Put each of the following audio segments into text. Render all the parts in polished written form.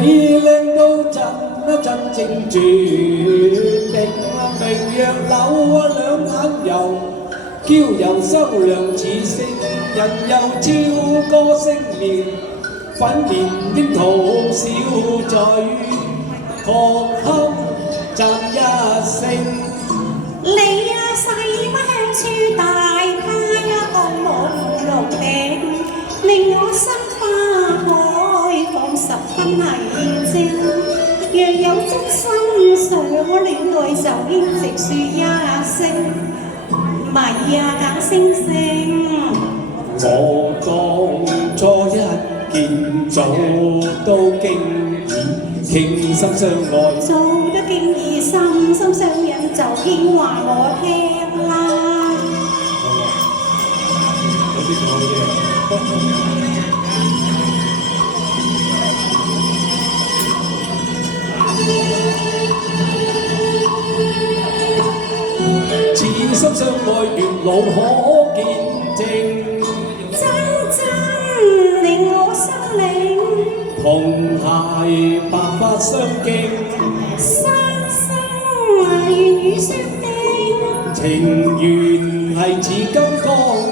你令到真正絕定明若柳兩眼柔，嬌柔修良似聖人，又超歌聲妙，粉面櫻桃小嘴，確堪讚一聲。你啊，使乜向處大派個無路頂，令我心花開放十分麗靜。若有真心想戀愛，就應直説一聲，咪假惺惺。我當初一見早都經已傾心相愛，早都經已心心相印，就應話我聽啦。此心相愛，月老可見證，真令我心領。同偕白髮相競，生生願與相定，情緣係似金剛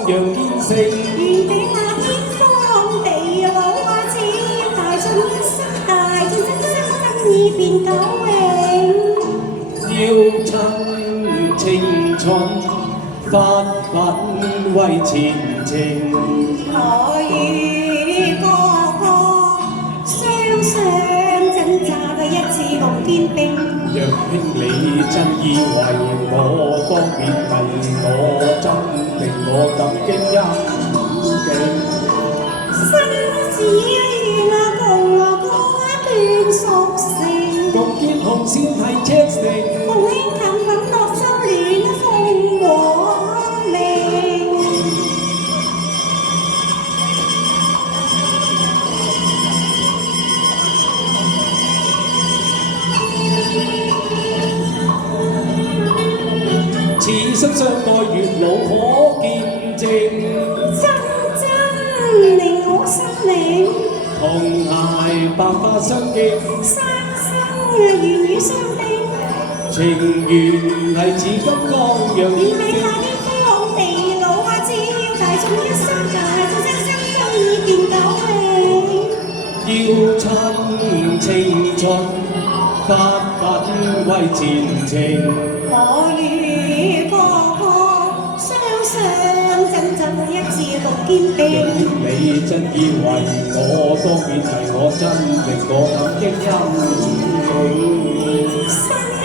樣堅勝。願比那天荒地老花子，大盡一生，大盡真心真意變久永。要趁青春發奮為前程，我與哥哥雙雙掙扎嘅一次共肩並。若兄你真以為我方便問我，真令我感激欣敬。生子願共我歌斷屬性，共結紅線係赤誠，共輕淡粉落修戀風和命。此心相愛，月老可見證，真令我心領。同偕白髮相競，生生願與相並，情緣係似金剛樣願比堅那天荒地老花子，大盡一生，大盡真心真意變久永。要趁青春發奮為前程。我與哥哥雙雙掙扎一次共肩並。你真以為我方面係我真令我感激欣敬。